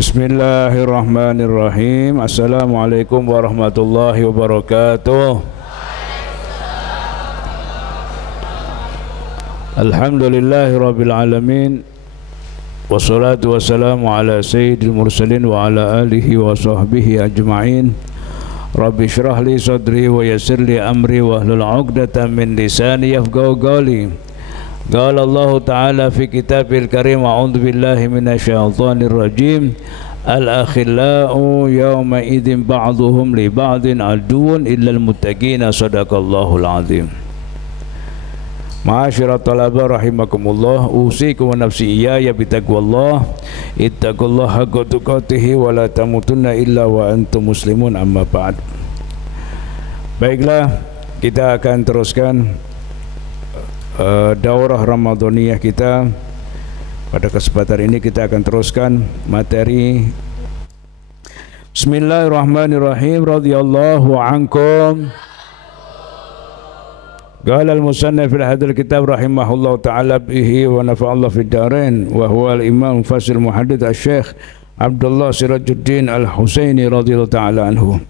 Bismillahirrahmanirrahim. Assalamualaikum warahmatullahi wabarakatuh. Alhamdulillahi rabbil alamin. Wassalatu wassalamu ala sayyidil mursalin wa ala alihi wa sahbihi ajma'in. Rabbi syrah li sadri wa yassir li amri wa hlul 'uqdatam min lisani yafqahu qawli. Qala Allah Ta'ala fi kitabil karim, a'udzu billahi minasyaitonir rajim. Al-akhillau yawma idzin ba'dhuhum li ba'din aduwwun illal muttaqina, sadaqallahul azim. Ma'asyirat talaba rahimakumullah, usikum wa nafsi iyaya bitaqwallah. Ittaqullaha haqqa tuqatih wa la tamutunna illa wa antum muslimun, amma ba'd. Baiklah, kita akan teruskan daurah Ramadaniyah kita. Pada kesempatan ini kita akan teruskan materi. Bismillahirrahmanirrahim. Radhiyallahu ankum. Qala al-musannif fil hadzal kitab rahimahullahu ta'ala bihi wa nafa'allahu fid darain, wa huwa al-imam mufassir muhaddits asy-syekh Abdullah Sirajuddin Al-Husaini radhiyallahu ta'ala anhu.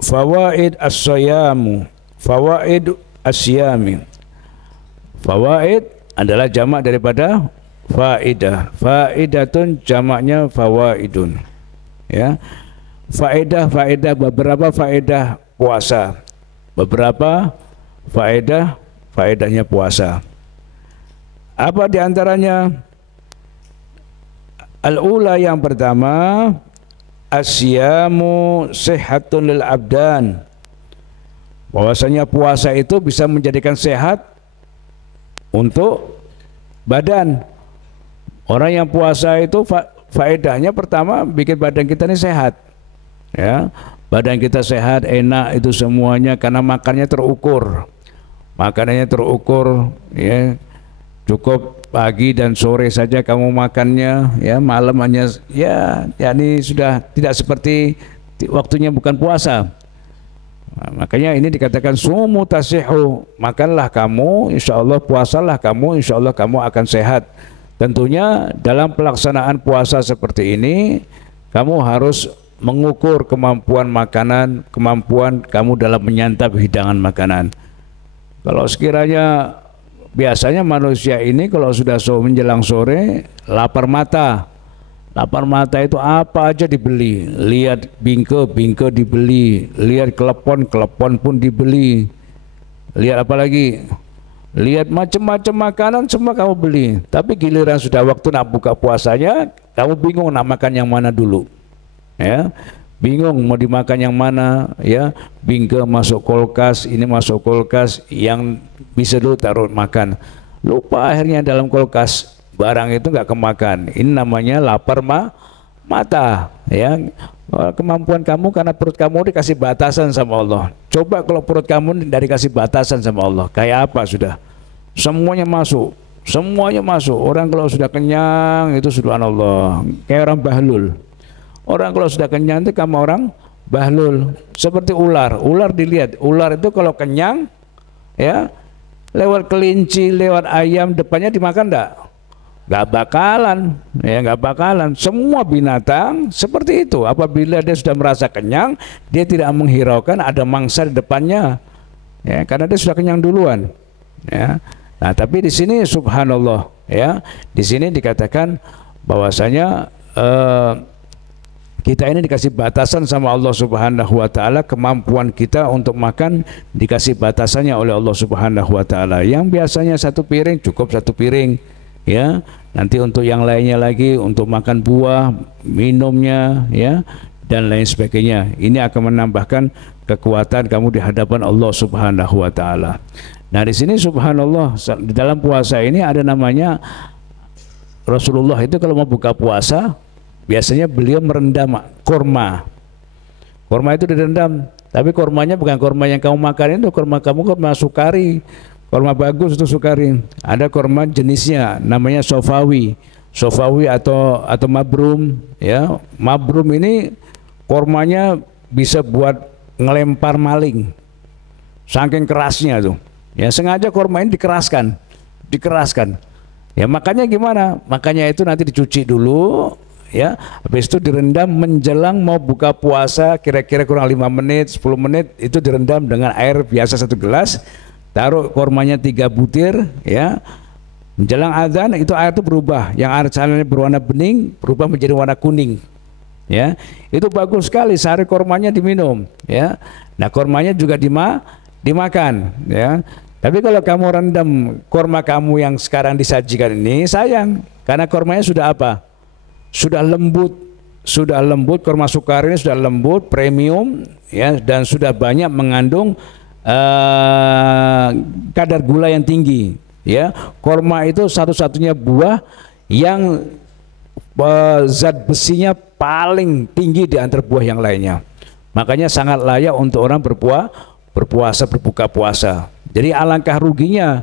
Fawaid as-siyam, fawaid asyami. Fawaid adalah jamak daripada faidah. Faidatun jamaknya fawaidun. Ya. Faedah beberapa faedah puasa. Beberapa faedahnya puasa. Apa di antaranya? Al-ula, yang pertama, asyamu sihatun lil abdan. Bahwasanya puasa itu bisa menjadikan sehat untuk badan. Orang yang puasa itu faedahnya pertama bikin badan kita ini sehat. Ya, badan kita sehat, enak itu semuanya karena makannya terukur. Makanannya terukur, ya. Cukup pagi dan sore saja kamu makannya, ya, malam hanya ya ini sudah tidak seperti waktunya bukan puasa. Nah, makanya ini dikatakan sumu tasihu, makanlah kamu, insyaallah, puasalah kamu, insyaallah kamu akan sehat. Tentunya dalam pelaksanaan puasa seperti ini kamu harus mengukur kemampuan makanan, kemampuan kamu dalam menyantap hidangan makanan. Kalau sekiranya biasanya manusia ini kalau sudah menjelang sore lapar mata. Lapar mata itu apa aja dibeli. Lihat bingke dibeli. Lihat kelepon pun dibeli. Lihat apa lagi? Lihat macam-macam makanan semua kamu beli. Tapi giliran sudah waktu nak buka puasanya, kamu bingung nak makan yang mana dulu. Ya, bingung mau dimakan yang mana. Ya, bingke masuk kulkas, ini masuk kulkas, yang bisa dulu taruh makan. Lupa akhirnya dalam kulkas barang itu nggak kemakan. Ini namanya lapar mata. Ya, kemampuan kamu karena perut kamu dikasih batasan sama Allah. Coba kalau perut kamu dari kasih batasan sama Allah, kayak apa sudah? Semuanya masuk, semuanya masuk. Orang kalau sudah kenyang itu subhanallah, kayak orang bahlul. Orang kalau sudah kenyang itu kamu orang bahlul. Seperti ular. Ular dilihat, ular itu kalau kenyang, ya, lewat kelinci, lewat ayam, depannya dimakan enggak? Nggak bakalan, ya, nggak bakalan. Semua binatang seperti itu. Apabila dia sudah merasa kenyang, dia tidak menghiraukan ada mangsa di depannya, ya, karena dia sudah kenyang duluan. Ya. Nah, tapi di sini subhanallah, ya, di sini dikatakan bahwasanya kita ini dikasih batasan sama Allah Subhanahu wa taala, kemampuan kita untuk makan dikasih batasannya oleh Allah Subhanahu wa taala. Yang biasanya satu piring cukup satu piring. Ya, nanti untuk yang lainnya lagi untuk makan buah, minumnya, ya, dan lain sebagainya. Ini akan menambahkan kekuatan kamu di hadapan Allah Subhanahu wa taala. Nah, di sini subhanallah, di dalam puasa ini ada namanya Rasulullah itu kalau mau buka puasa biasanya beliau merendam kurma. Kurma itu direndam, tapi kurmanya bukan kurma yang kamu makan itu, kurma kamu kurma sukari. Kurma bagus itu sukari. Ada kurma jenisnya namanya sofawi atau mabrum, ya. Mabrum ini kurmanya bisa buat ngelempar maling. Saking kerasnya tuh. Ya, sengaja kurma ini dikeraskan. Ya makanya gimana? Makanya itu nanti dicuci dulu, ya. Habis itu direndam menjelang mau buka puasa, kira-kira kurang 5 menit, 10 menit itu direndam dengan air biasa 1 gelas. Taruh kormanya 3 butir, ya. Menjelang azan itu air itu berubah, yang asalnya berwarna bening berubah menjadi warna kuning. Ya, itu bagus sekali, sari kormanya diminum, ya. Nah, kormanya juga dimakan, ya. Tapi kalau kamu rendam korma kamu yang sekarang disajikan ini, sayang, karena kormanya sudah apa? Sudah lembut, korma sukar ini sudah lembut, premium, ya, dan sudah banyak mengandung kadar gula yang tinggi, ya. Korma itu satu-satunya buah yang zat besinya paling tinggi di antara buah yang lainnya. Makanya sangat layak untuk orang berpuasa, berbuka puasa. Jadi alangkah ruginya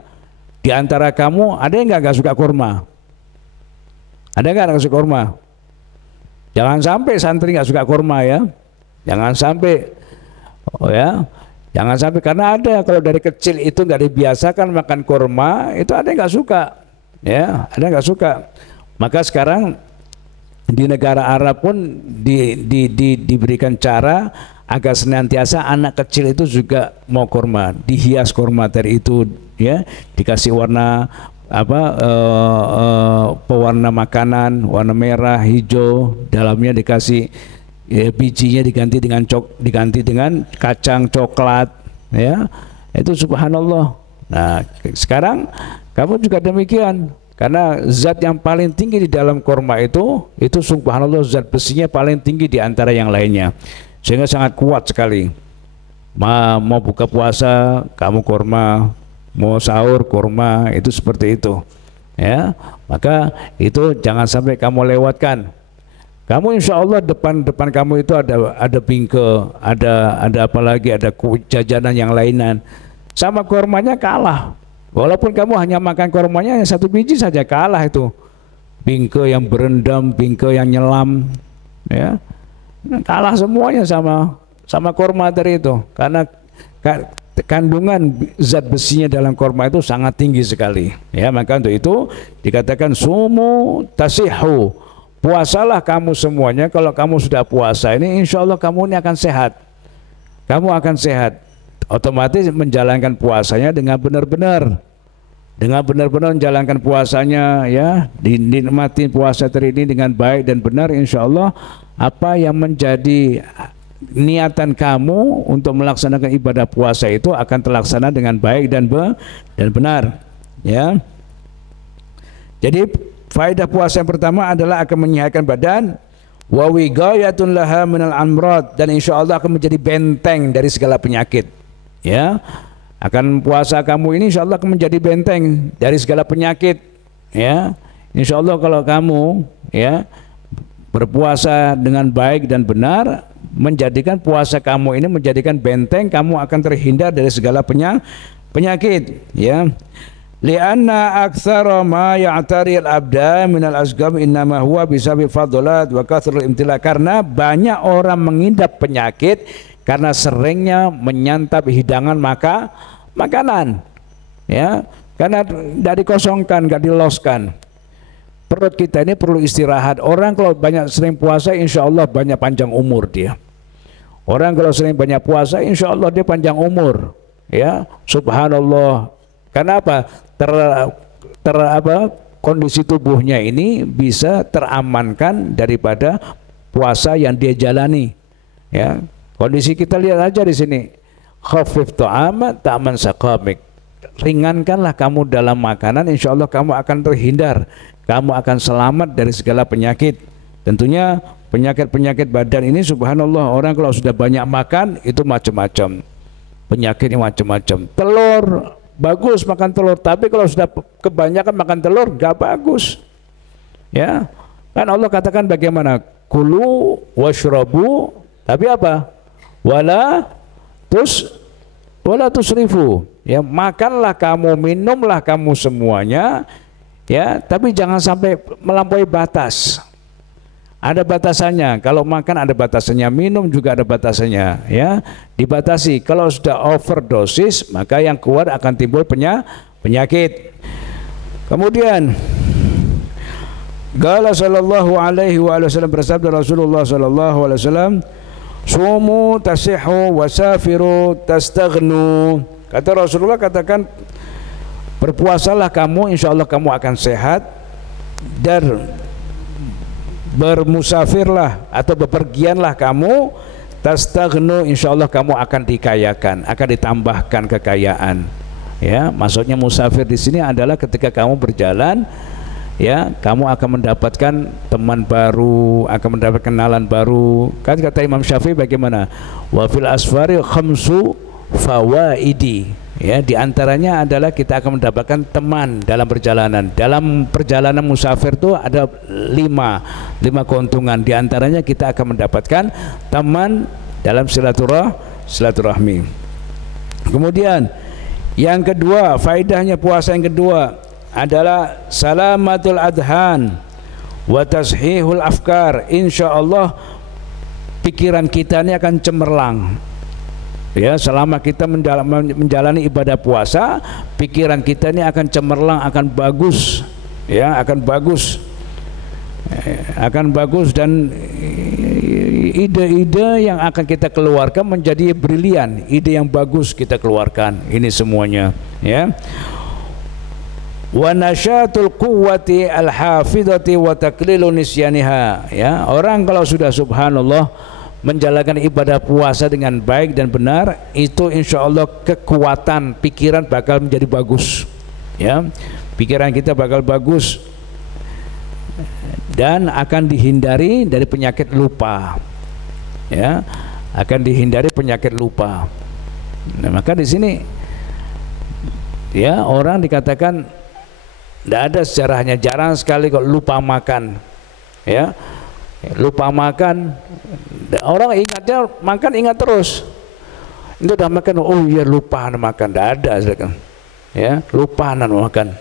di antara kamu ada yang nggak suka kurma? Ada nggak suka kurma? Jangan sampai santri nggak suka kurma, ya. Jangan sampai, oh ya, jangan sampai, karena ada kalau dari kecil itu nggak dibiasakan makan kurma, itu ada yang nggak suka, ya, ada yang nggak suka. Maka sekarang di negara Arab pun diberikan cara agar senantiasa anak kecil itu juga mau kurma, dihias kurma dari itu, ya, dikasih warna pewarna makanan, warna merah, hijau, dalamnya dikasih, ya, bijinya diganti dengan kacang coklat, ya, itu subhanallah. Nah, sekarang kamu juga demikian. Karena zat yang paling tinggi di dalam kurma itu subhanallah, zat besinya paling tinggi di antara yang lainnya, sehingga sangat kuat sekali. Mau buka puasa kamu kurma, mau sahur kurma, itu seperti itu, ya. Maka itu jangan sampai kamu lewatkan. Kamu insya Allah depan kamu itu ada bingke, ada apa lagi, ada jajanan yang lainan, sama kurmanya kalah. Walaupun kamu hanya makan kormanya 1 biji saja, kalah itu. Bingke yang berendam, bingke yang nyelam, ya, kalah semuanya sama korma tadi itu. Karena kandungan zat besinya dalam korma itu sangat tinggi sekali. Ya, maka untuk itu dikatakan sumu tasihu. Puasalah kamu semuanya. Kalau kamu sudah puasa ini, insya Allah kamu ini akan sehat. Kamu akan sehat. Otomatis menjalankan puasanya dengan benar-benar menjalankan puasanya, ya, dinikmati puasa ini dengan baik dan benar, insya Allah apa yang menjadi niatan kamu untuk melaksanakan ibadah puasa itu akan terlaksana dengan baik dan benar, ya. Jadi faedah puasa yang pertama adalah akan menyehatkan badan, wa wiqayatun laha minal amrad, dan insya Allah akan menjadi benteng dari segala penyakit, ya. Akan puasa kamu ini insya Allah akan menjadi benteng dari segala penyakit, ya. Insya Allah kalau kamu, ya, berpuasa dengan baik dan benar, menjadikan puasa kamu ini menjadikan benteng, kamu akan terhindar dari segala penyakit, ya. Lianna aktsara ma ya'tari al-abda min al-asqam innama huwa bisababi fadlat wa kathrul imtila, karena banyak orang mengidap penyakit karena seringnya menyantap hidangan makanan, ya, karena tidak dikosongkan, tidak diloskan. Perut kita ini perlu istirahat. Orang kalau sering puasa, insya Allah banyak panjang umur dia. Orang kalau sering banyak puasa, insya Allah dia panjang umur, ya, subhanallah. Karena apa? Kondisi tubuhnya ini bisa teramankan daripada puasa yang dia jalani, ya. Kondisi kita lihat aja di sini. Khafif ta'ama ta'man saqamik. Ringankanlah kamu dalam makanan, insya Allah kamu akan terhindar. Kamu akan selamat dari segala penyakit. Tentunya penyakit-penyakit badan ini subhanallah, orang kalau sudah banyak makan itu macam-macam. Penyakitnya macam-macam. Telur, bagus makan telur, tapi kalau sudah kebanyakan makan telur gak bagus. Ya. Kan Allah katakan bagaimana? Kulu washrabu, tapi apa? Wala tusrifu, ya, makanlah kamu, minumlah kamu semuanya, ya, tapi jangan sampai melampaui batas. Ada batasannya. Kalau makan ada batasannya, minum juga ada batasannya, ya, dibatasi. Kalau sudah overdosis, maka yang keluar akan timbul penyakit. Kemudian Qala sallallahu alaihi wa wasallam, bersabda Rasulullah sallallahu alaihi wasallam, sumu tasihu wasafiru tastaghnu. Kata Rasulullah, katakan berpuasalah kamu, insyaallah kamu akan sehat, dan bermusafirlah atau bepergianlah kamu, tastaghnu, insyaallah kamu akan dikayakan, akan ditambahkan kekayaan. Ya, maksudnya musafir di sini adalah ketika kamu berjalan, ya, kamu akan mendapatkan teman baru, akan mendapat kenalan baru. Kan kata Imam Syafi'i bagaimana? Wa fil asfari khamsu fawaidi. Ya, di antaranya adalah kita akan mendapatkan teman dalam perjalanan. Dalam perjalanan musafir itu ada lima keuntungan. Di antaranya kita akan mendapatkan teman dalam silaturahmi. Kemudian yang kedua, faedahnya puasa yang kedua adalah salamatul adhan wa tashihul afkar. Insyaallah pikiran kita ini akan cemerlang. Ya, selama kita menjalani ibadah puasa, pikiran kita ini akan cemerlang, akan bagus. Ya, akan bagus. Akan bagus, dan ide-ide yang akan kita keluarkan menjadi brilian, ide yang bagus kita keluarkan. Ini semuanya, ya. Wa nasyatul quwwati al-hafidhati wa taqlilu nisyaniha. Ya, orang kalau sudah subhanallah menjalankan ibadah puasa dengan baik dan benar, itu insya Allah kekuatan pikiran bakal menjadi bagus. Ya, pikiran kita bakal bagus dan akan dihindari dari penyakit lupa. Ya, akan dihindari penyakit lupa. Nah, maka di sini ya orang dikatakan tidak ada sejarahnya, jarang sekali kok lupa makan. Ya, lupa makan, orang ingatnya makan, ingat terus. Itu udah makan, oh iya lupa makan, tidak ada, ya, lupa makan.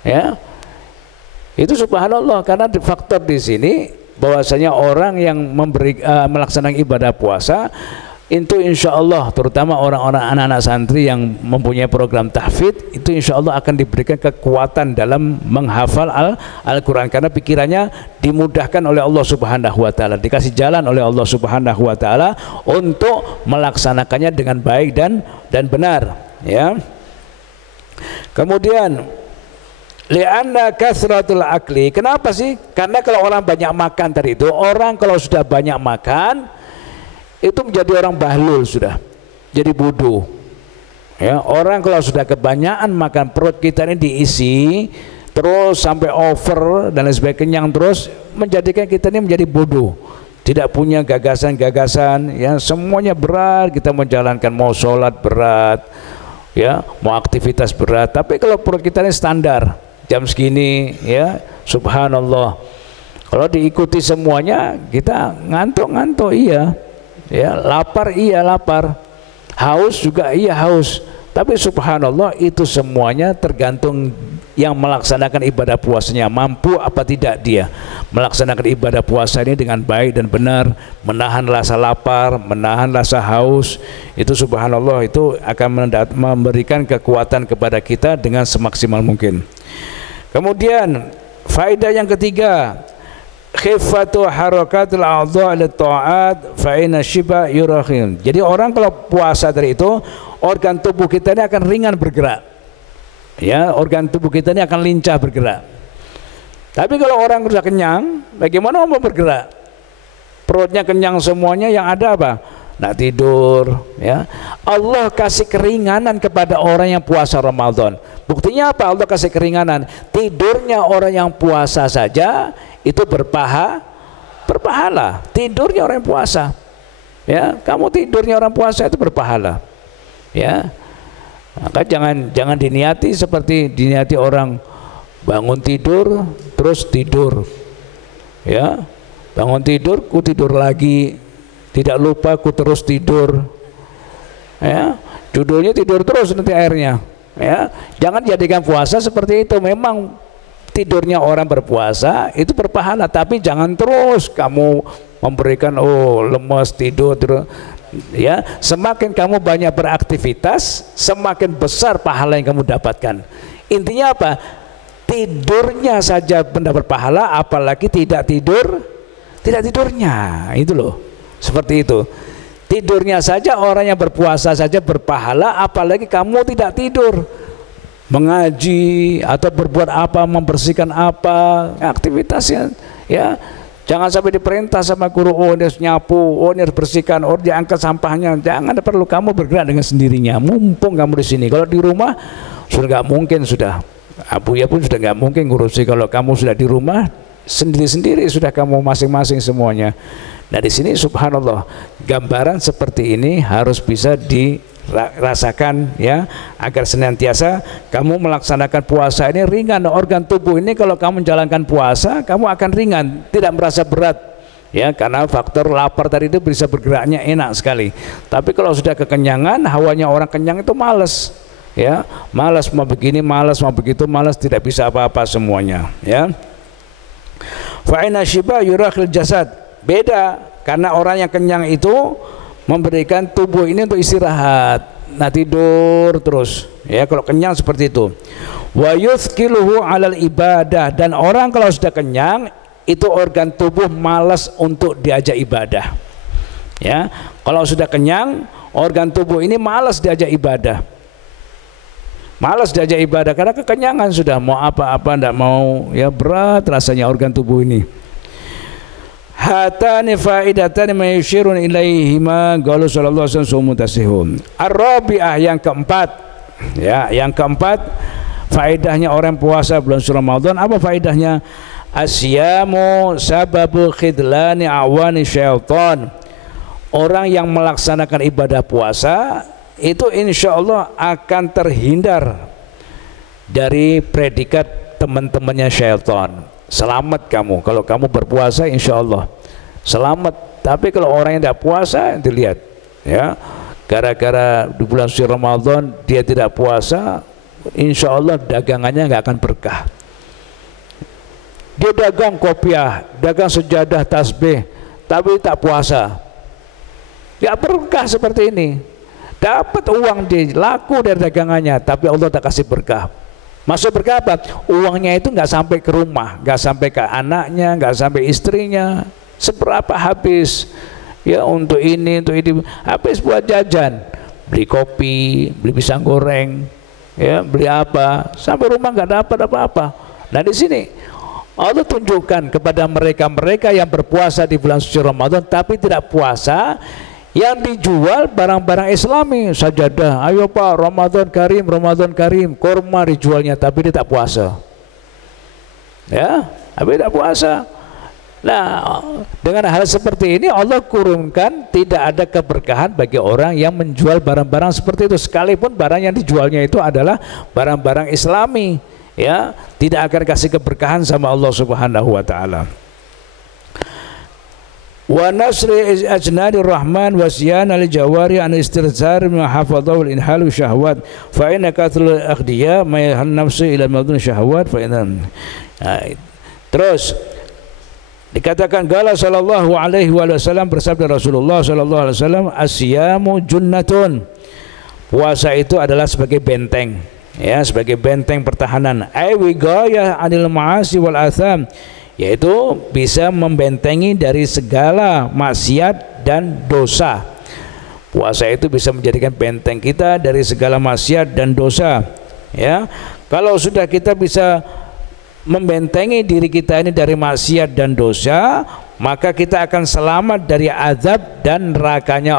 Ya, itu subhanallah, karena faktor di sini bahwasanya orang yang melaksanakan ibadah puasa itu insya Allah, terutama orang-orang anak-anak santri yang mempunyai program tahfidz, itu insya Allah akan diberikan kekuatan dalam menghafal Al-Quran, karena pikirannya dimudahkan oleh Allah Subhanahu Wa Taala, dikasih jalan oleh Allah Subhanahu Wa Taala untuk melaksanakannya dengan baik dan benar. Ya. Kemudian li'anna kasratul akli, kenapa sih? Karena kalau orang banyak makan tadi itu, orang kalau sudah banyak makan itu menjadi orang bahlul, sudah jadi bodoh. Ya, orang kalau sudah kebanyakan makan, perut kita ini diisi terus sampai over dan lain sebagainya, terus menjadikan kita ini menjadi bodoh, tidak punya gagasan-gagasan. Ya, semuanya berat, kita menjalankan, mau sholat berat, ya, mau aktivitas berat. Tapi kalau perut kita ini standar, jam segini, ya, subhanallah, kalau diikuti semuanya, kita ngantuk-ngantuk, iya. Ya, lapar, iya lapar, haus juga, iya haus. Tapi subhanallah, itu semuanya tergantung yang melaksanakan ibadah puasanya, mampu apa tidak dia melaksanakan ibadah puasa ini dengan baik dan benar, menahan rasa lapar, menahan rasa haus. Itu subhanallah, itu akan memberikan kekuatan kepada kita dengan semaksimal mungkin. Kemudian faedah yang ketiga, khifatu harakatul a'dha' li ta'at fa inna shiba yurakhim. Jadi orang kalau puasa dari itu, organ tubuh kita ini akan ringan bergerak. Ya, organ tubuh kita ini akan lincah bergerak. Tapi kalau orang sudah kenyang, bagaimana mau bergerak? Perutnya kenyang semuanya, yang ada apa? Nak tidur. Ya, Allah kasih keringanan kepada orang yang puasa Ramadan. Buktinya apa? Allah kasih keringanan. Tidurnya orang yang puasa saja itu berpahala. Tidurnya orang yang puasa. Ya, kamu tidurnya orang puasa itu berpahala. Ya, maka jangan diniati seperti diniati orang bangun tidur terus tidur. Ya, bangun tidur, ku tidur lagi, tidak lupa ku terus tidur. Ya, judulnya tidur terus nanti airnya. Ya, jangan jadikan puasa seperti itu. Memang tidurnya orang berpuasa itu berpahala, tapi jangan terus kamu memberikan lemas tidur terus. Ya, semakin kamu banyak beraktivitas, semakin besar pahala yang kamu dapatkan. Intinya apa? Tidurnya saja mendapat pahala, apalagi tidak tidurnya. Itu loh, seperti itu. Tidurnya saja, orang yang berpuasa saja berpahala, apalagi kamu tidak tidur, mengaji atau berbuat apa, membersihkan apa, aktivitasnya, ya. Jangan sampai diperintah sama guru, oh dia harus nyapu, oh dia harus bersihkan, oh dia angkat sampahnya. Jangan, perlu kamu bergerak dengan sendirinya. Mumpung kamu di sini. Kalau di rumah sudah nggak mungkin, sudah Abu ya pun sudah nggak mungkin ngurusi. Kalau kamu sudah di rumah sendiri-sendiri, sudah kamu masing-masing semuanya. Nah di sini subhanallah, gambaran seperti ini harus bisa dirasakan ya, agar senantiasa kamu melaksanakan puasa ini ringan. Organ tubuh ini kalau kamu menjalankan puasa, kamu akan ringan, tidak merasa berat ya, karena faktor lapar tadi itu bisa bergeraknya enak sekali. Tapi kalau sudah kekenyangan, hawanya orang kenyang itu malas ya, malas mau begini, malas mau begitu, malas, tidak bisa apa-apa semuanya ya. Fa inna syiba yurakhil jasad. Beda, karena orang yang kenyang itu memberikan tubuh ini untuk istirahat. Nah tidur terus ya, kalau kenyang seperti itu. Wa yuthqiluhu 'alal ibadah, dan orang kalau sudah kenyang itu organ tubuh malas untuk diajak ibadah. Ya, kalau sudah kenyang organ tubuh ini malas diajak ibadah. Malas diajak ibadah karena kekenyangan sudah, mau apa-apa enggak mau ya, berat rasanya organ tubuh ini. Hatani faidatani mayushirun ilaihima qalu sallallahu alaihi wasallam mutasihun. Ar-rabi'ah, yang keempat ya, yang keempat faedahnya orang puasa bulan Ramadan. Apa faedahnya? Asyamu sababu khidlani awani syaitan. Orang yang melaksanakan ibadah puasa itu insya Allah akan terhindar dari predikat teman-temannya syaitan. Selamat kamu kalau kamu berpuasa, insya Allah selamat. Tapi kalau orang yang tidak puasa, dilihat ya, gara-gara di bulan suci Ramadan dia tidak puasa, insya Allah dagangannya nggak akan berkah. Dia dagang kopiah, dagang sejadah, tasbih, tapi tak puasa, nggak berkah. Seperti ini, dapat uang, dia laku dari dagangannya, tapi Allah tak kasih berkah. Maksud berkah apa? Uangnya itu nggak sampai ke rumah, nggak sampai ke anaknya, nggak sampai istrinya. Seberapa habis ya untuk ini, habis buat jajan, beli kopi, beli pisang goreng, ya beli apa, sampai rumah nggak dapat apa-apa. Nah di sini Allah tunjukkan kepada mereka-mereka yang berpuasa di bulan suci Ramadan tapi tidak puasa, yang dijual barang-barang Islami, sajadah, ayo Pak, Ramadan Karim, kurma dijualnya, tapi dia tak puasa ya, tapi tidak puasa. Nah dengan hal seperti ini Allah kurungkan tidak ada keberkahan bagi orang yang menjual barang-barang seperti itu, sekalipun barang yang dijualnya itu adalah barang-barang Islami ya, tidak akan kasih keberkahan sama Allah Subhanahu wa taala. Wa nasri ajnadi rahman wa siyana li jawari an istirzar ma hafadhahu al inhalu syahwat fa inna kathul akhdiya ma yahan nafsu ila madun syahwat fa inna. Terus dikatakan qala sallallahu alaihi wasallam, bersabda Rasulullah sallallahu alaihi wasallam, asyamu junnatun. Puasa itu adalah sebagai benteng ya, sebagai benteng pertahanan. Ai wiqayah anil ma'asi wal atham, yaitu bisa membentengi dari segala maksiat dan dosa. Puasa itu bisa menjadikan benteng kita dari segala maksiat dan dosa ya. Kalau sudah kita bisa membentengi diri kita ini dari maksiat dan dosa, maka kita akan selamat dari azab dan nerakanya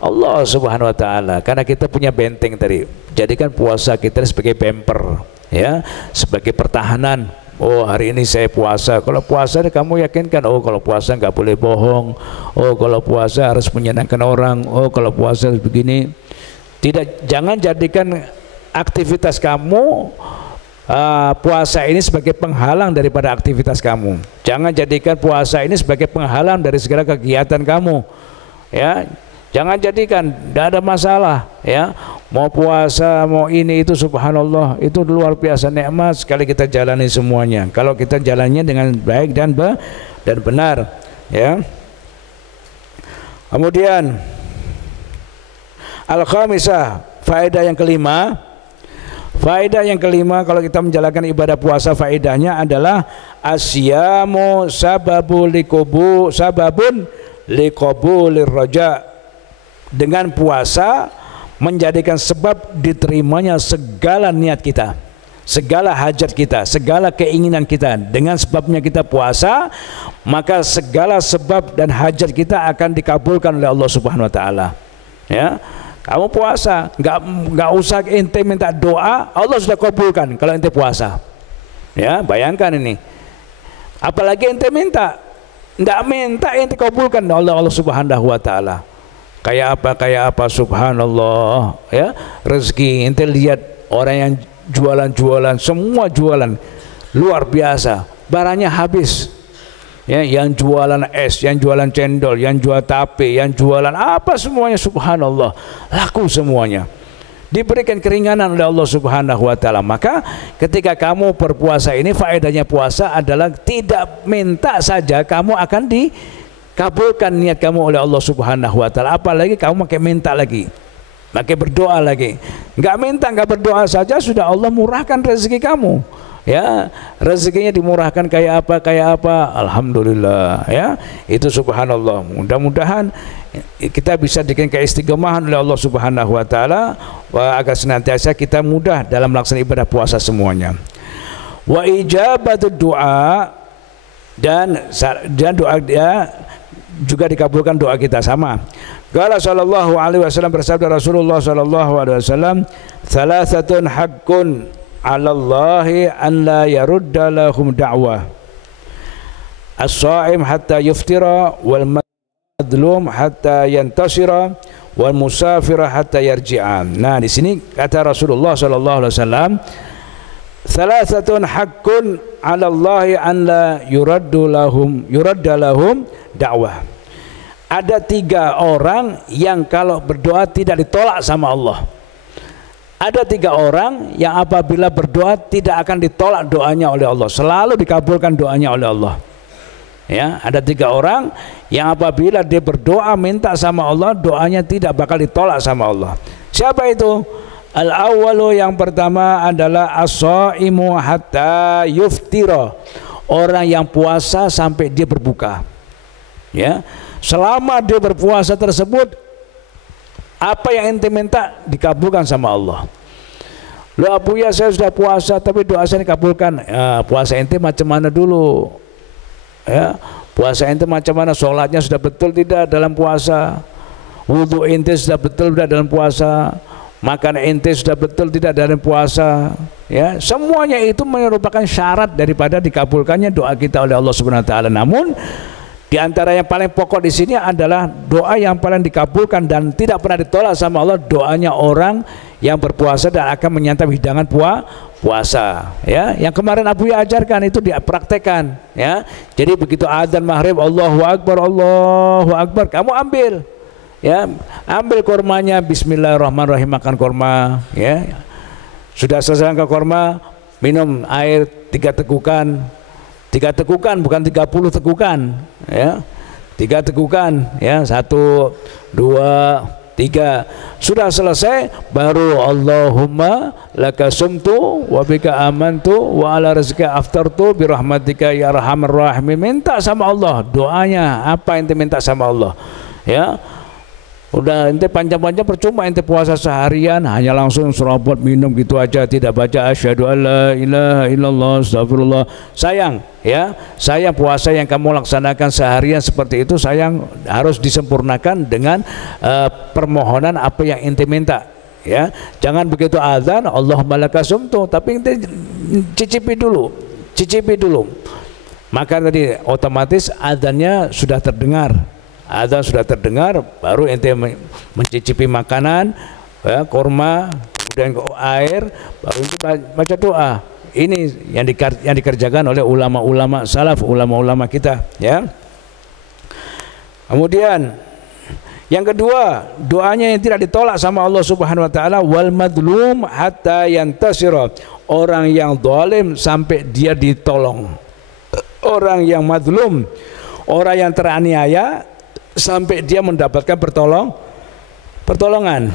Allah Subhanahu wa taala, karena kita punya benteng tadi. Jadikan puasa kita sebagai bumper ya, sebagai pertahanan. Oh hari ini saya puasa. Kalau puasa kamu yakinkan, oh kalau puasa nggak boleh bohong, oh kalau puasa harus menyenangkan orang, oh kalau puasa harus begini. Tidak, jangan jadikan aktivitas kamu puasa ini sebagai penghalang daripada aktivitas kamu. Jangan jadikan puasa ini sebagai penghalang dari segala kegiatan kamu ya. Jangan jadikan, tidak ada masalah ya, mau puasa mau ini itu, subhanallah, itu luar biasa nikmat sekali kita jalani semuanya kalau kita jalannya dengan baik dan benar ya. Kemudian al-khamisah, faedah yang kelima, Faedah yang kelima, kalau kita menjalankan ibadah puasa, faedahnya adalah asyamu sababun liqabulir raja. Dengan puasa menjadikan sebab diterimanya segala niat kita, segala hajat kita, segala keinginan kita. Dengan sebabnya kita puasa, maka segala sebab dan hajat kita akan dikabulkan oleh Allah Subhanahu wa taala. Ya. Kamu puasa, nggak usah ente minta doa, Allah sudah kabulkan kalau ente puasa. Ya, bayangkan ini. Apalagi ente minta, nggak minta ente kabulkan oleh Allah Subhanahu wa taala. Kayak apa subhanallah, ya. Rezeki ente lihat orang yang jualan-jualan, semua jualan luar biasa, barangnya habis. Ya, yang jualan es, yang jualan cendol, yang jual tape, yang jualan apa semuanya subhanallah, laku semuanya. Diberikan keringanan oleh Allah Subhanahu wa taala. Maka ketika kamu berpuasa ini, faedahnya puasa adalah tidak minta saja kamu akan dikabulkan niat kamu oleh Allah Subhanahu wa taala. Apalagi kamu pakai minta lagi, pakai berdoa lagi. Nggak minta, nggak berdoa saja sudah Allah murahkan rezeki kamu. Ya, rezekinya dimurahkan kayak apa, alhamdulillah. Ya, itu subhanallah. Mudah-mudahan kita bisa diberikan keistiqomahan oleh Allah Subhanahu wa taala agar senantiasa kita mudah dalam melaksanakan ibadah puasa semuanya. Wa ijabatud du'a, dan doa dia juga dikabulkan doa kita sama. Qala sallallahu alaihi wasallam, bersabda Rasulullah sallallahu alaihi wasallam, "Thalathatun haqqun 'ala Allahi an la yarudda lahum da'wah. As-sha'im hatta yuftira, wal madlum hatta yantasira, wal musafir hatta yarji'a." Nah, di sini kata Rasulullah sallallahu alaihi wasallam, "Thalathatun haqqun 'ala Allahi an la yuradda lahum da'wah." Ada 3 orang yang kalau berdoa tidak ditolak sama Allah. Ada 3 orang yang apabila berdoa tidak akan ditolak doanya oleh Allah, selalu dikabulkan doanya oleh Allah. Ya, ada 3 orang yang apabila dia berdoa minta sama Allah, doanya tidak bakal ditolak sama Allah. Siapa itu? Al-awwalu, yang pertama adalah as-shaimu hatta yuftira, orang yang puasa sampai dia berbuka. Ya, selama dia berpuasa tersebut, apa yang ente minta dikabulkan sama Allah. Loh Abu, ya saya sudah puasa tapi doa saya dikabulkan. Ya, puasa ente macam mana dulu? Ya, puasa ente macam mana? Sholatnya sudah betul tidak dalam puasa? Wudhu ente sudah betul tidak dalam puasa? Makan ente sudah betul tidak dalam puasa? Ya, semuanya itu merupakan syarat daripada dikabulkannya doa kita oleh Allah Subhanahu wa taala. Namun di antara yang paling pokok di sini adalah doa yang paling dikabulkan dan tidak pernah ditolak sama Allah, doanya orang yang berpuasa dan akan menyantap hidangan puasa. Ya, yang kemarin Abu ya ajarkan itu dipraktekkan. Ya, jadi begitu adzan maghrib, Allahu Akbar, kamu ambil. Ya, ambil kormanya, Bismillahirrahmanirrahim, makan korma. Ya, sudah selesai makan korma, minum air 3 tegukan. 3 tegukan, bukan 30 tegukan, ya. 3 tegukan, ya. 1, 2, 3. Sudah selesai, baru Allahumma laka sumtu wa bika amantu wa ala rizqika aftartu bi rahmatika ya arhamar rahimin. Minta sama Allah, doanya apa ente minta sama Allah, ya. Udah ente panjang-panjang percuma ente puasa seharian hanya langsung serobot minum gitu aja, tidak baca asyhadu alla ilaha illallah astagfirullah. Sayang, ya, sayang puasa yang kamu laksanakan seharian seperti itu, sayang harus disempurnakan dengan permohonan apa yang ente minta. Ya, jangan begitu azan Allahumma laka sumtu tapi ente cicipi dulu. Maka tadi otomatis azannya sudah terdengar. Azan sudah terdengar, baru ente mencicipi makanan, ya, korma, kemudian air, baru ente baca doa. Ini yang dikerjakan oleh ulama-ulama salaf, ulama-ulama kita. Ya. Kemudian yang kedua, doanya yang tidak ditolak sama Allah Subhanahu wa taala, wal madlum hatta yantasira, orang yang zalim sampai dia ditolong. Orang yang madlum, orang yang teraniaya sampai dia mendapatkan pertolongan.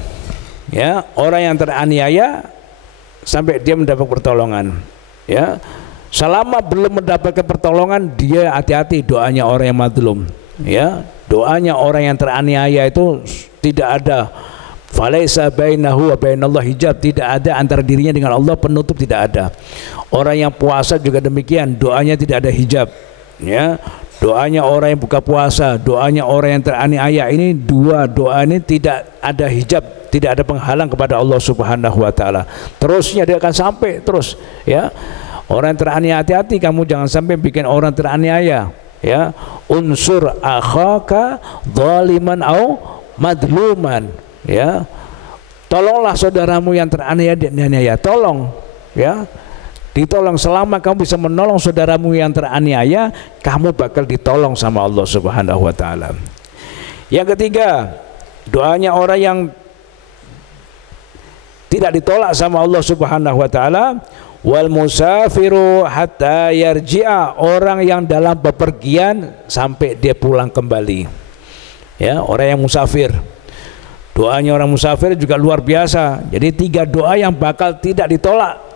Ya, orang yang teraniaya sampai dia mendapat pertolongan. Ya, selama belum mendapatkan pertolongan, dia hati-hati doanya orang yang mazlum. Ya, doanya orang yang teraniaya itu tidak ada falaisa bainahu wa bainallah hijab, tidak ada antara dirinya dengan Allah penutup, tidak ada. Orang yang puasa juga demikian, doanya tidak ada hijab. Ya, doanya orang yang buka puasa, doanya orang yang teraniaya, ini dua doa ini tidak ada hijab, tidak ada penghalang kepada Allah Subhanahu wa taala. Terusnya dia akan sampai terus, ya. Orang yang teraniaya, hati-hati kamu jangan sampai bikin orang teraniaya, ya. Unsur akhaka zaliman au madluman, ya. Tolonglah saudaramu yang teraniaya, tolong, ya. Ditolong. Selama kamu bisa menolong saudaramu yang teraniaya, kamu bakal ditolong sama Allah Subhanahu wa taala. Yang ketiga, doanya orang yang tidak ditolak sama Allah Subhanahu wa taala, wal musafiru hatta yarji'a, orang yang dalam bepergian sampai dia pulang kembali. Ya, orang yang musafir. Doanya orang musafir juga luar biasa. Jadi 3 doa yang bakal tidak ditolak.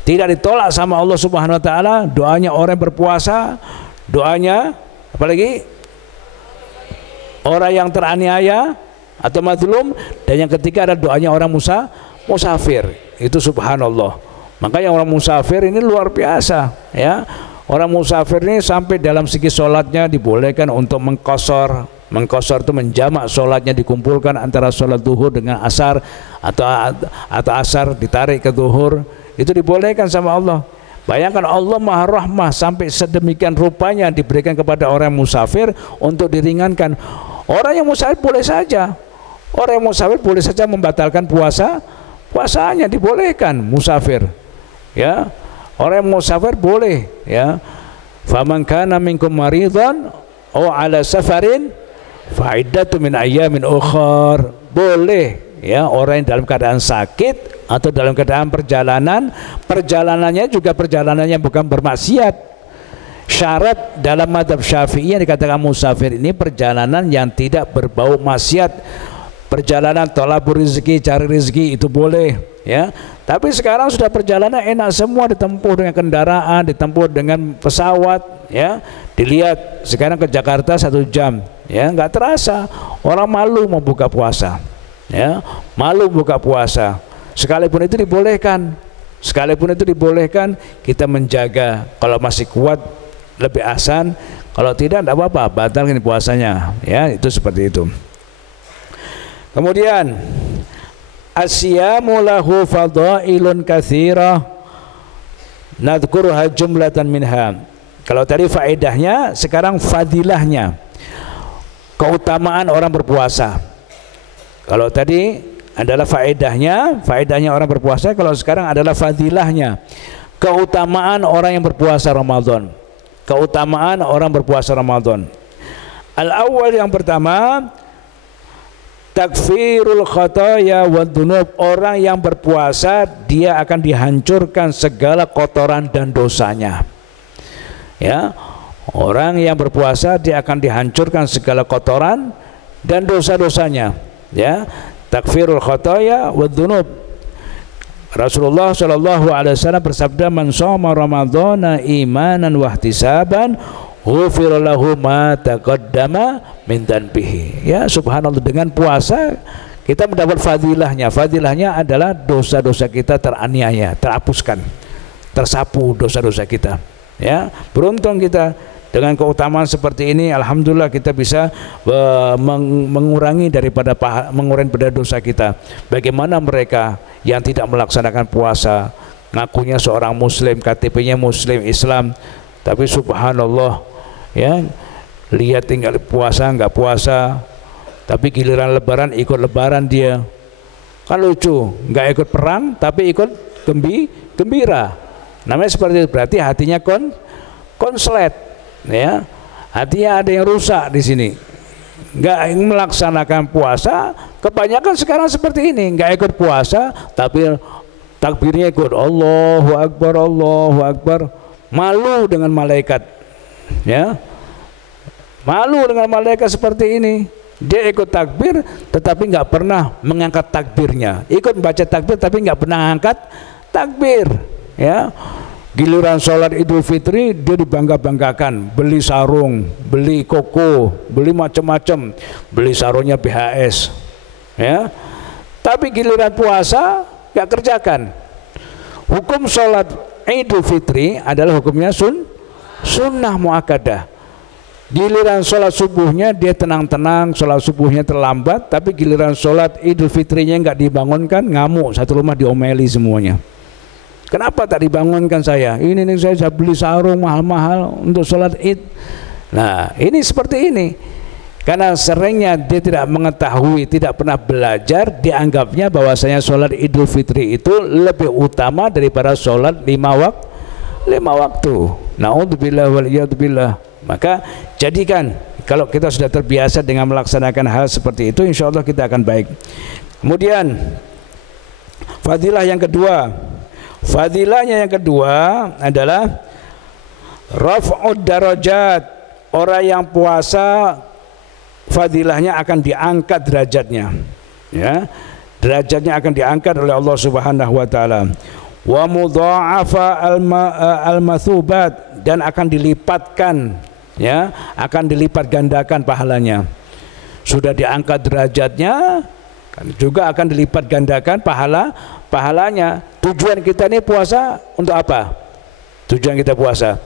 Tidak ditolak sama Allah Subhanahu wa taala. Doanya orang yang berpuasa, doanya apalagi orang yang teraniaya atau mazlum, dan yang ketiga ada doanya orang musafir. Itu subhanallah. Makanya orang musafir ini luar biasa, ya. Orang musafir ini sampai dalam segi sholatnya dibolehkan untuk mengqashar. Mengqashar itu menjamak sholatnya, dikumpulkan antara sholat duhur dengan asar, atau asar ditarik ke duhur. Itu dibolehkan sama Allah. Bayangkan Allah Maha Rahmah sampai sedemikian rupanya diberikan kepada orang musafir untuk diringankan. Orang yang musafir boleh saja. Orang yang musafir boleh saja membatalkan puasanya, dibolehkan musafir. Ya. Orang yang musafir boleh, ya. Faman kana minkum maridhan aw ala safarin fa iddatu min ayyamin ukhar. Boleh, ya, orang yang dalam keadaan sakit atau dalam keadaan perjalanannya juga perjalanannya bukan bermaksiat. Syarat dalam mazhab Syafi'i yang dikatakan musafir ini perjalanan yang tidak berbau maksiat. Perjalanan thalabur rezeki, cari rezeki, itu boleh, ya. Tapi sekarang sudah perjalanan enak semua, ditempuh dengan kendaraan, ditempuh dengan pesawat, ya. Dilihat sekarang ke Jakarta 1 jam, ya, nggak terasa. Orang malu mau buka puasa, ya, malu buka puasa. Sekalipun itu dibolehkan, kita menjaga. Kalau masih kuat lebih ahsan, kalau tidak apa-apa, batalkan puasanya, ya. Itu seperti itu. Kemudian asyamu lahu fadailun katsirah nadhkuruha jumlatan minha. Kalau tadi faedahnya, sekarang fadilahnya, keutamaan orang berpuasa. Kalau tadi adalah faedahnya orang berpuasa, kalau sekarang adalah fadilahnya, keutamaan orang yang berpuasa Ramadan. Keutamaan orang berpuasa Ramadan. Al-awwal, yang pertama, takfirul khataya wa dzunub. Orang yang berpuasa dia akan dihancurkan segala kotoran dan dosanya. Ya, orang yang berpuasa dia akan dihancurkan segala kotoran dan dosa-dosanya. Ya, takfirul khataya wa dzunub. Rasulullah sallallahu alaihi wasallam bersabda, "Man shoma ramadhana imanan wa ihtisaban, ghufira lahu ma taqaddama min dhanbihi." Ya, subhanallah, dengan puasa kita mendapat fadilahnya. Fadilahnya adalah dosa-dosa kita teraniaya, terhapuskan, tersapu dosa-dosa kita. Ya, beruntung kita dengan keutamaan seperti ini. Alhamdulillah kita bisa mengurangi daripada dosa kita. Bagaimana mereka yang tidak melaksanakan puasa, ngakunya seorang muslim, KTP-nya muslim Islam, tapi subhanallah, ya, lihat tinggal puasa nggak puasa, tapi giliran lebaran ikut lebaran dia. Kan lucu, nggak ikut perang tapi ikut gembira. Namanya seperti itu, berarti hatinya konslet, ya. Hatinya ada yang rusak di sini. Nggak melaksanakan puasa, kebanyakan sekarang seperti ini, nggak ikut puasa tapi takbirnya ikut Allahu Akbar, Allahu Akbar. Malu dengan malaikat, ya. Malu dengan malaikat seperti ini. Dia ikut takbir tetapi nggak pernah mengangkat takbirnya. Ikut baca takbir tapi nggak pernah angkat takbir, ya. Giliran sholat Idul Fitri dia dibangga-banggakan, beli sarung, beli koko, beli macam-macam, beli sarungnya BHS, ya. Tapi giliran puasa gak kerjakan. Hukum sholat Idul Fitri adalah hukumnya sunnah muakkadah. Giliran sholat subuhnya dia tenang-tenang, sholat subuhnya terlambat, tapi giliran sholat Idul Fitrinya nggak dibangunkan, ngamuk, satu rumah diomeli semuanya. Kenapa tak dibangunkan saya? Ini nih saya beli sarung mahal-mahal untuk sholat Id. Nah, ini seperti ini. Karena seringnya dia tidak mengetahui, tidak pernah belajar, dianggapnya bahwasanya sholat Idul Fitri itu lebih utama daripada sholat lima waktu. Na'udzubillah waliyadzubillah. Maka jadikan, kalau kita sudah terbiasa dengan melaksanakan hal seperti itu, insya Allah kita akan baik. Kemudian fadilah yang kedua, fadilahnya yang kedua adalah raf'ud darajat. Orang yang puasa fadilahnya akan diangkat derajatnya, ya, derajatnya akan diangkat oleh Allah Subhanahu wa taala. Wa mudha'afa al-mathubat, dan akan dilipatkan, ya, akan dilipat gandakan pahalanya. Sudah diangkat derajatnya, juga akan dilipat gandakan pahalanya. Tujuan kita ini puasa untuk apa? Tujuan kita puasa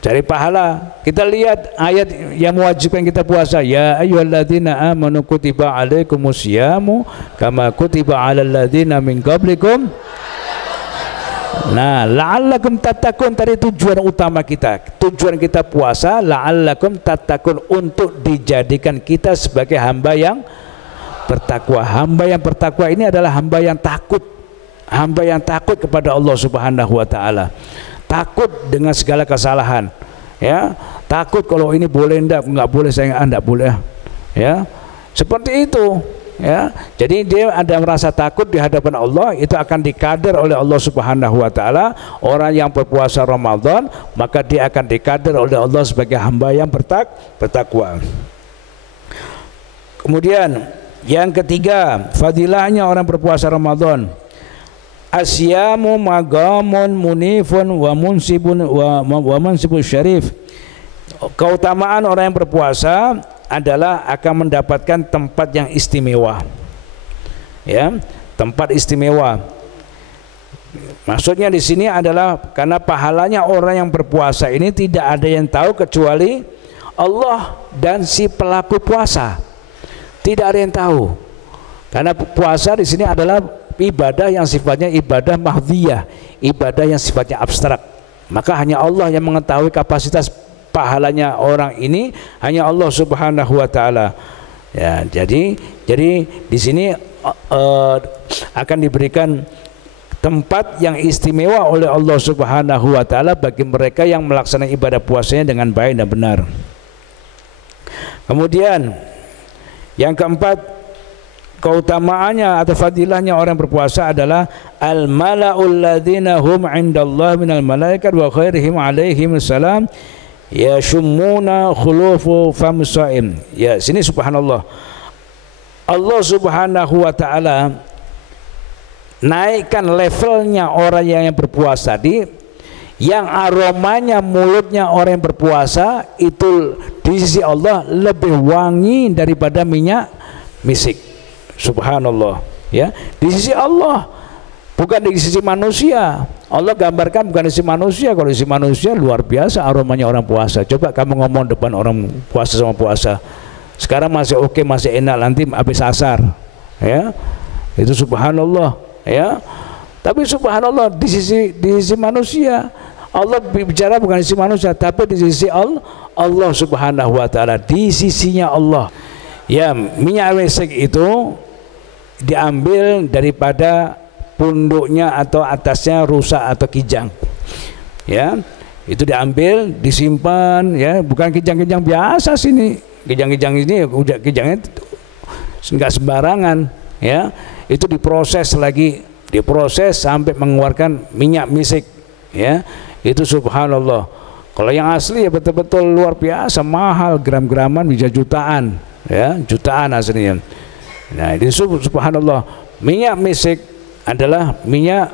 cari pahala. Kita lihat ayat yang mewajibkan kita puasa. Ya ayyuhalladzina amanu kutiba alaikumusyamu kama kutiba alal ladzina min qablikum. Nah, la'allakum tattaqun, tadi tujuan utama kita. Tujuan kita puasa la'allakum tattaqun, untuk dijadikan kita sebagai hamba yang bertakwa. Hamba yang bertakwa ini adalah hamba yang takut. Hamba yang takut kepada Allah Subhanahu wa taala. Takut dengan segala kesalahan, ya. Takut kalau ini boleh enggak boleh, saya enggak boleh, ya. Seperti itu, ya. Jadi dia ada merasa takut di hadapan Allah, itu akan dikader oleh Allah Subhanahu wa taala. Orang yang berpuasa Ramadan, maka dia akan dikader oleh Allah sebagai hamba yang bertakwa. Kemudian yang ketiga, fadilahnya orang berpuasa Ramadan. Asyamu magamun munifun wa munsibun wa mansibun syarif. Keutamaan orang yang berpuasa adalah akan mendapatkan tempat yang istimewa, ya, tempat istimewa. Maksudnya di sini adalah karena pahalanya orang yang berpuasa ini tidak ada yang tahu kecuali Allah dan si pelaku puasa. Tidak ada yang tahu. Karena puasa di sini adalah ibadah yang sifatnya ibadah mahdhiyah, ibadah yang sifatnya abstrak. Maka hanya Allah yang mengetahui kapasitas pahalanya orang ini, hanya Allah Subhanahu wa taala. Ya, jadi di sini akan diberikan tempat yang istimewa oleh Allah Subhanahu wa taala bagi mereka yang melaksanakan ibadah puasanya dengan baik dan benar. Kemudian yang keempat, keutamaannya atau fadilahnya orang berpuasa adalah al-mala'ul ladzina hum 'indallahi minal malaikat wa khairihim 'alaihim salam yashummuna khulufu famsa'im. Ya, sini subhanallah. Allah Subhanahu wa taala naikkan levelnya orang yang berpuasa yang aromanya mulutnya orang yang berpuasa itu di sisi Allah lebih wangi daripada minyak misik. Subhanallah, ya, di sisi Allah, bukan di sisi manusia. Allah gambarkan bukan di sisi manusia. Kalau di sisi manusia luar biasa aromanya orang puasa. Coba kamu ngomong depan orang puasa sama puasa. Sekarang masih oke, masih enak, nanti habis asar, ya, itu subhanallah, ya. Tapi subhanallah di sisi manusia. Allah bicara bukan di sisi manusia, tapi di sisi Allah Subhanahu wa taala, di sisinya Allah. Ya, minyak misik itu diambil daripada punduknya atau atasnya rusa atau kijang, ya, itu diambil disimpan, ya, bukan kijang-kijang biasa sini. Kijang-kijang ini udah kijangnya nggak sembarangan, ya, itu diproses lagi, diproses sampai mengeluarkan minyak misik, ya, itu subhanallah. Kalau yang asli ya betul-betul luar biasa mahal, gram-graman bisa jutaan, ya, jutaan aslinya. Nah, ini subhanallah, minyak misik adalah minyak,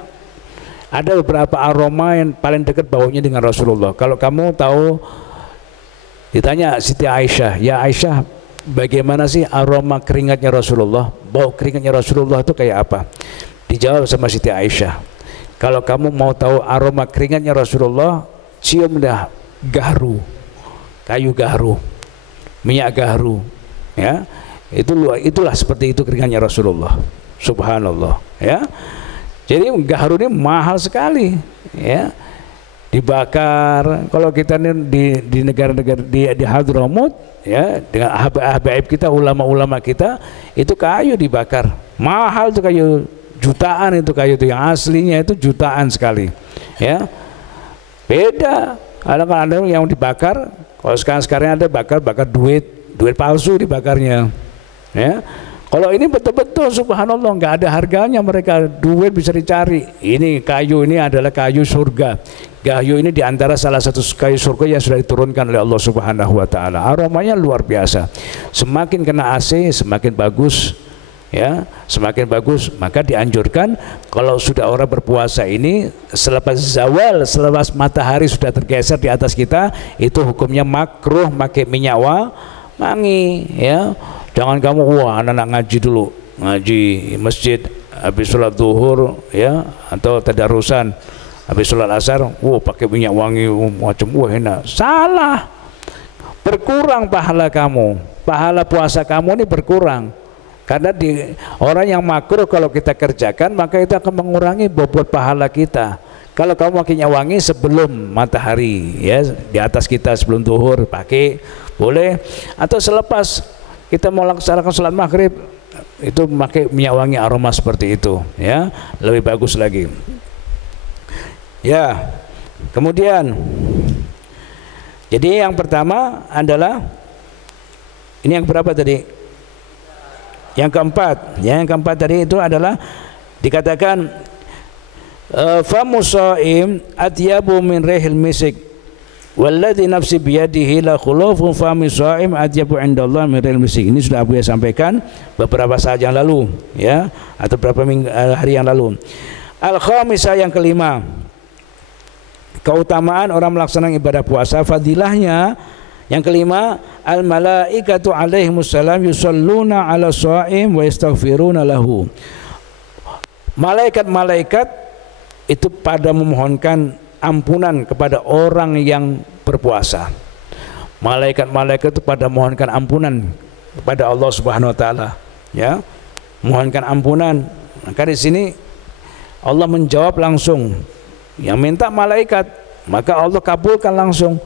ada beberapa aroma yang paling dekat baunya dengan Rasulullah. Kalau kamu tahu, ditanya Siti Aisyah, ya Aisyah, bagaimana sih aroma keringatnya Rasulullah? Bau keringatnya Rasulullah itu kayak apa? Dijawab sama Siti Aisyah, kalau kamu mau tahu aroma keringatnya Rasulullah, ciumlah gaharu, kayu gaharu, minyak gaharu, ya. Itulah seperti itu keringatnya Rasulullah. Subhanallah, ya. Jadi gaharu ini mahal sekali, ya. Dibakar. Kalau kita di negara-negara di Hadramut, ya, dengan habaib kita, ulama-ulama kita, itu kayu dibakar. Mahal tuh kayu, jutaan itu kayu itu, yang aslinya itu jutaan sekali, ya. Beda. Ada yang dibakar, kalau sekarang ada bakar duit palsu dibakarnya, ya. Kalau ini betul-betul subhanallah nggak ada harganya, mereka duit bisa dicari. Ini kayu ini adalah kayu surga. Kayu ini diantara salah satu kayu surga yang sudah diturunkan oleh Allah Subhanahu Wa Taala. Aromanya luar biasa. Semakin kena AC semakin bagus, ya, semakin bagus. Maka dianjurkan kalau sudah orang berpuasa ini selepas zawal, selepas matahari sudah tergeser di atas kita, itu hukumnya makruh pakai minyak wangi, ya. Jangan kamu anak-anak ngaji dulu, ngaji masjid habis sholat zuhur, ya, atau tadarusan habis sholat asar, pakai minyak wangi macam enak. Salah, berkurang pahala kamu, pahala puasa kamu ini berkurang. Karena orang yang makruh kalau kita kerjakan, maka itu akan mengurangi bobot pahala kita. Kalau kamu pakai minyak wangi sebelum matahari, ya, di atas kita sebelum zuhur pakai boleh, atau selepas kita mau laksanakan sholat maghrib itu pakai minyak wangi aroma seperti itu, ya, lebih bagus lagi, ya. Kemudian jadi yang pertama adalah ini, yang berapa tadi? Yang keempat, ya, yang keempat tadi itu adalah dikatakan famusaim atyabu min rihil misik walladzi nafsi biyadihi la khulufun fami shaim atyabu indallah min rihil misik. Ini sudah Abu ya sampaikan beberapa saat yang lalu, ya, atau beberapa hari yang lalu. Al-khamisah, yang kelima, keutamaan orang melaksanakan ibadah puasa, fadilahnya yang kelima, al malaikatu alaihimussalam yusalluna ala shaim wa yastaghfiruna lahu. Malaikat-malaikat itu pada memohonkan ampunan kepada orang yang berpuasa. Malaikat-malaikat itu pada memohonkan ampunan kepada Allah Subhanahu Wa Taala, ya, mohonkan ampunan. Maka di sini Allah menjawab langsung, yang minta malaikat, maka Allah kabulkan langsung.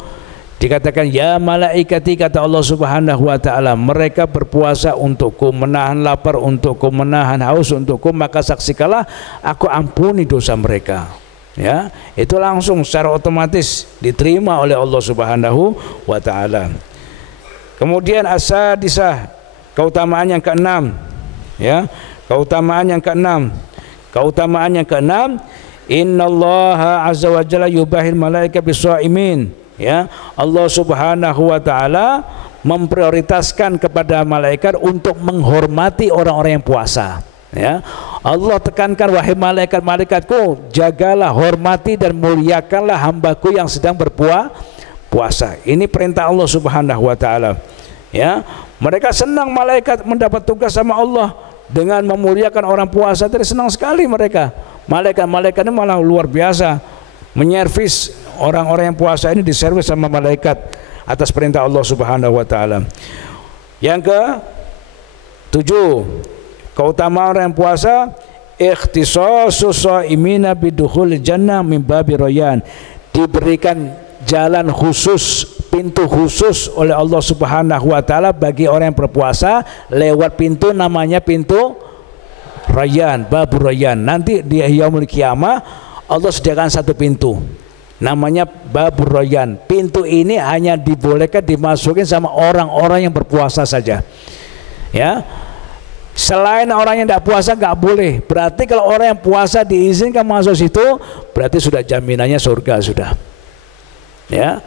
Dikatakan, ya malaikati, kata Allah Subhanahu Wa Taala, mereka berpuasa untukku, menahan lapar untukku, menahan haus untukku, maka saksikanlah aku ampuni dosa mereka, ya. Itu langsung secara otomatis diterima oleh Allah Subhanahu Wa Taala. Kemudian as-sadisah, keutamaan yang keenam, ya, keutamaan yang keenam, keutamaan yang keenam, innallaha azza wa jalla yubahil malaika bisaimin, ya. Allah Subhanahu Wa Taala memprioritaskan kepada malaikat untuk menghormati orang-orang yang puasa, ya. Allah tekankan, wahai malaikat-malaikatku, jagalah, hormati dan muliakanlah hambaku yang sedang berpuasa. Ini perintah Allah Subhanahu Wa Taala, ya. Mereka senang malaikat mendapat tugas sama Allah dengan memuliakan orang puasa. Jadi senang sekali mereka. Malaikat-malaikat ini malah luar biasa menyervis orang-orang yang puasa ini, diservis sama malaikat atas perintah Allah Subhanahu Wa Taala. Yang ke-7, keutamaan orang yang puasa, ikhtisasus shaimina bidukhul jannah min babi rayyan, diberikan jalan khusus, pintu khusus oleh Allah Subhanahu Wa Taala bagi orang yang berpuasa lewat pintu namanya pintu Rayyan, babu Rayyan. Nanti di yaumul qiyamah Allah sediakan satu pintu namanya babu Rayyan. Pintu ini hanya dibolehkan dimasukin sama orang-orang yang berpuasa saja, ya. Selain orang yang tidak puasa nggak boleh. Berarti kalau orang yang puasa diizinkan masuk situ, berarti sudah jaminannya surga sudah, ya.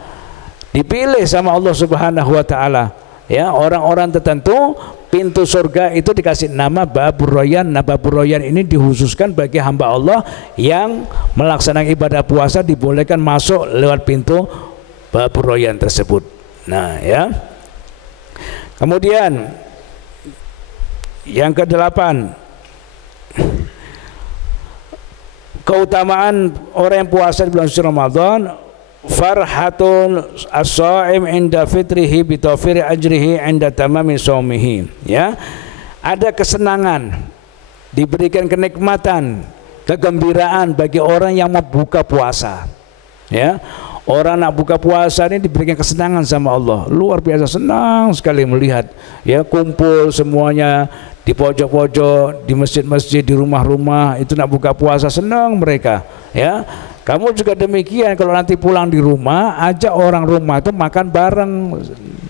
Dipilih sama Allah Subhanahu Wa Taala, ya, orang-orang tertentu pintu surga itu dikasih nama Babur Rayyan. Nah, Babur Rayyan ini dikhususkan bagi hamba Allah yang melaksanakan ibadah puasa, dibolehkan masuk lewat pintu Babur Rayyan tersebut. Nah, ya. Kemudian yang ke-8, keutamaan orang yang puasa di bulan suci Ramadan. Farhatun as-shaim inda fitrihi bi tawfiri ajrihi inda tamami shaumihi. Ya, ada kesenangan, diberikan kenikmatan, kegembiraan bagi orang yang membuka puasa. Ya, orang nak buka puasa ini diberikan kesenangan sama Allah, luar biasa, senang sekali melihat, ya, kumpul semuanya di pojok-pojok, di masjid-masjid, di rumah-rumah, itu nak buka puasa, senang mereka. Ya, kamu juga demikian, kalau nanti pulang di rumah, ajak orang rumah itu makan bareng.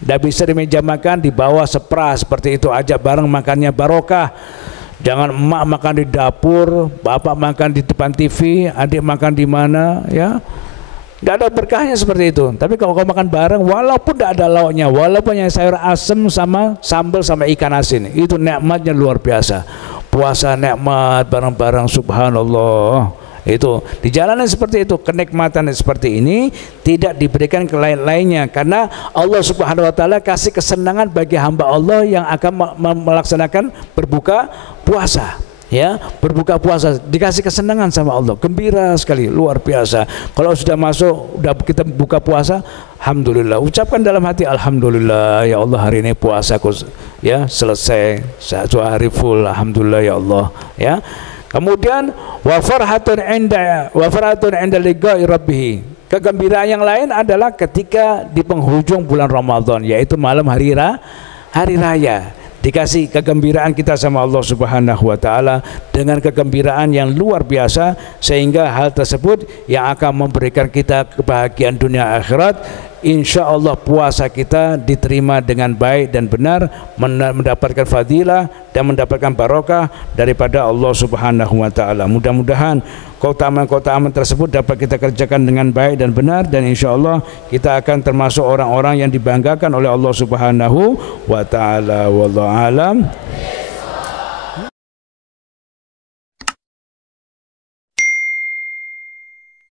Tidak bisa di meja makan, dibawa sepra seperti itu, ajak bareng, makannya barokah. Jangan emak makan di dapur, bapak makan di depan TV, adik makan di mana, ya. Tidak ada berkahnya seperti itu. Tapi kalau kau makan bareng, walaupun tidak ada lauknya, walaupun yang sayur asem sama sambal sama ikan asin, itu nikmatnya luar biasa. Puasa nikmat bareng-bareng, subhanallah. Itu di jalanan seperti itu, kenikmatan seperti ini tidak diberikan ke lain-lainnya, karena Allah Subhanahu wa taala kasih kesenangan bagi hamba Allah yang akan melaksanakan berbuka puasa. Ya, berbuka puasa dikasih kesenangan sama Allah, gembira sekali, luar biasa. Kalau sudah masuk, udah kita buka puasa, alhamdulillah, ucapkan dalam hati, alhamdulillah ya Allah, hari ini puasaku ya selesai, satu hari full, alhamdulillah ya Allah, ya. Kemudian wa farhatun inda liqa'i rabbih. Kegembiraan yang lain adalah ketika di penghujung bulan Ramadan, yaitu malam hari raya. Dikasih kegembiraan kita sama Allah Subhanahu wa taala dengan kegembiraan yang luar biasa, sehingga hal tersebut yang akan memberikan kita kebahagiaan dunia akhirat. Insya Allah puasa kita diterima dengan baik dan benar, mendapatkan fadilah dan mendapatkan barokah daripada Allah Subhanahu wa taala. Mudah-mudahan keutamaan-keutamaan tersebut dapat kita kerjakan dengan baik dan benar, dan insya Allah kita akan termasuk orang-orang yang dibanggakan oleh Allah Subhanahu wa taala. Wallahu alam.